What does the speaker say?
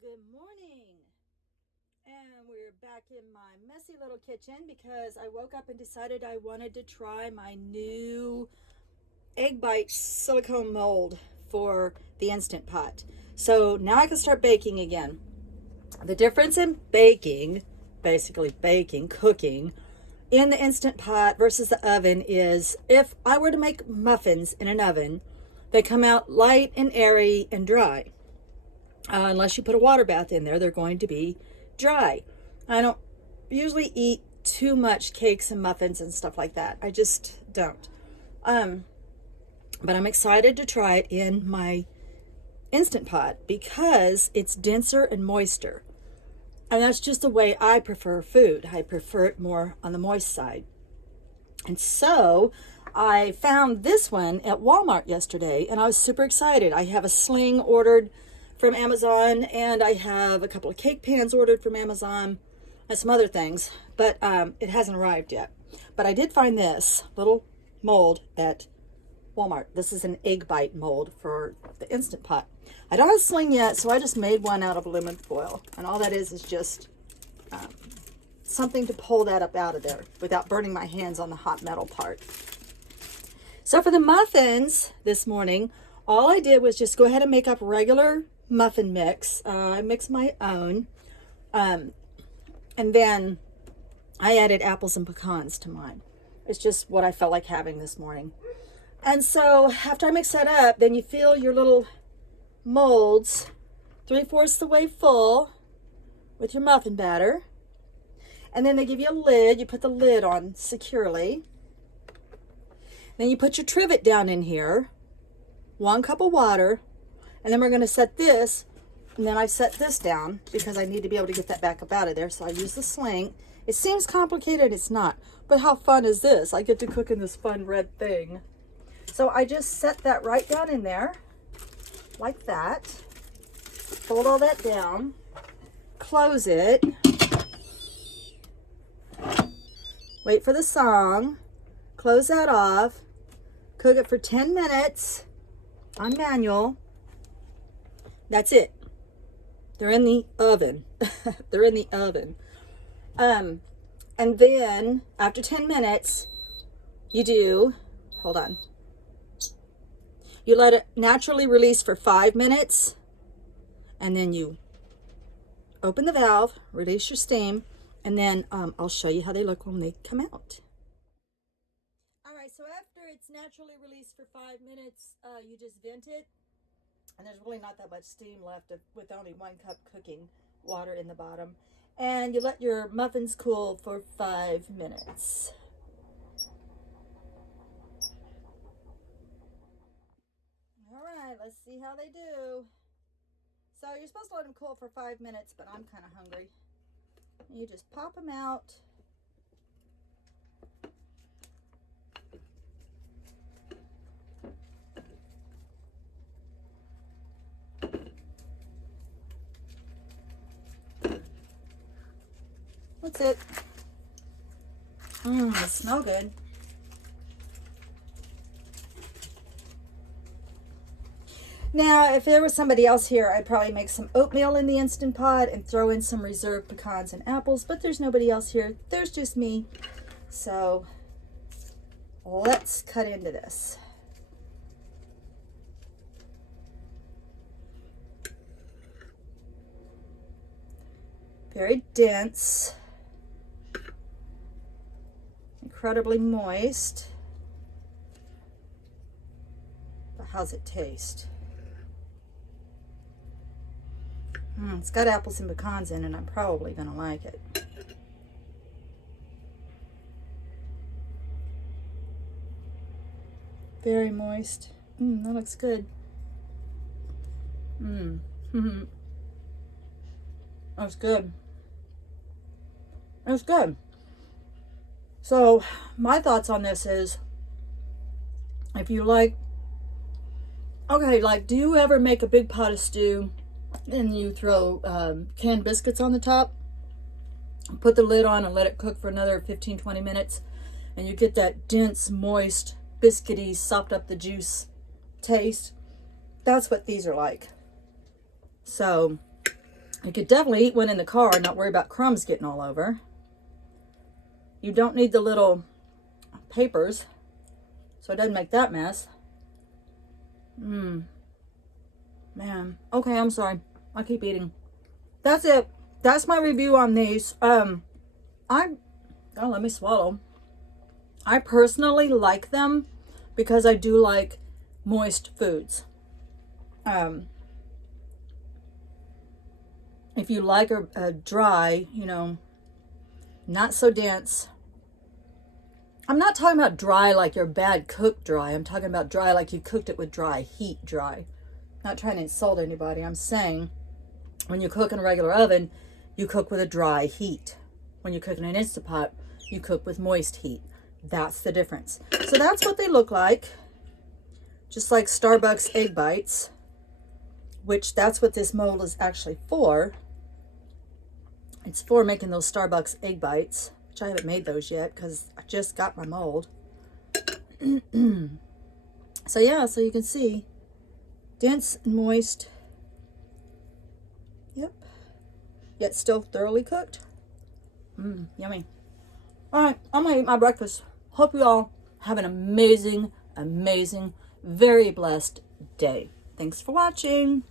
Good morning. And we're back in my messy little kitchen because I woke up and decided I wanted to try my new egg bite silicone mold for the Instant Pot. So now I can start baking again. The difference in baking, basically baking, cooking, in the Instant Pot versus the oven is if I were to make muffins in an oven, they come out light and airy and dry. Unless you put a water bath in there, they're going to be dry. I don't usually eat too much cakes and muffins and stuff like that. I just don't. But I'm excited to try it in my Instant Pot because it's denser and moister. And that's just the way I prefer food. I prefer it more on the moist side. And so I found this one at Walmart yesterday and I was super excited. I have a sling ordered from Amazon, and I have a couple of cake pans ordered from Amazon and some other things, but it hasn't arrived yet. But I did find this little mold at Walmart. This is an egg bite mold for the Instant Pot. I don't have a sling yet, so I just made one out of aluminum foil, and all that is just something to pull that up out of there without burning my hands on the hot metal part. So for the muffins this morning, all I did was just go ahead and make up regular muffin mix. I mixed my own, and then I added apples and pecans to mine. It's just what I felt like having this morning. And so after I mix that up, then you fill your little molds 3/4 the way full with your muffin batter, and then they give you a lid. You put the lid on securely. Then you put your trivet down in here, 1 cup of water. And then we're going to set this, and then I set this down because I need to be able to get that back up out of there. So I use the sling. It seems complicated, it's not. But how fun is this? I get to cook in this fun red thing. So I just set that right down in there, like that. Fold all that down. Close it. Wait for the song. Close that off. Cook it for 10 minutes on manual. That's it. They're in the oven. They're in the oven. And then after 10 minutes, you let it naturally release for 5 minutes. And then you open the valve, release your steam, and then I'll show you how they look when they come out. All right, so after it's naturally released for 5 minutes, you just vent it. And there's really not that much steam left with only 1 cup cooking water in the bottom. And you let your muffins cool for 5 minutes. All right, let's see how they do. So you're supposed to let them cool for 5 minutes, but I'm kind of hungry. You just pop them out. That's it. They smell good. Now, if there was somebody else here, I'd probably make some oatmeal in the Instant Pot and throw in some reserved pecans and apples, but there's nobody else here. There's just me. So let's cut into this. Very dense. Incredibly moist. But how's it taste? It's got apples and pecans in it. I'm probably going to like it. Very moist. That looks good. That's good. That's good. So my thoughts on this is, if you like, do you ever make a big pot of stew and you throw canned biscuits on the top, put the lid on and let it cook for another 15-20 minutes, and you get that dense, moist, biscuity, sopped up the juice taste? That's what these are like. So You could definitely eat one in the car and not worry about crumbs getting all over. You don't need the little papers, so it doesn't make that mess. Man. Okay, I'm sorry. I keep eating. That's it. That's my review on these. Oh, let me swallow. I personally like them because I do like moist foods. If you like a dry, you know, not so dense. I'm not talking about dry like your bad cooked dry. I'm talking about dry like you cooked it with dry heat dry. Not trying to insult anybody. I'm saying when you cook in a regular oven, you cook with a dry heat. When you cook in an Instant Pot, you cook with moist heat. That's the difference. So that's what they look like. Just like Starbucks egg bites, which that's what this mold is actually for. It's for making those Starbucks egg bites, which I haven't made those yet because I just got my mold. So yeah, so you can see dense and moist. Yep. Yet still thoroughly cooked. Yummy. All right, I'm gonna eat my breakfast. Hope you all have an amazing, very blessed day. Thanks for watching.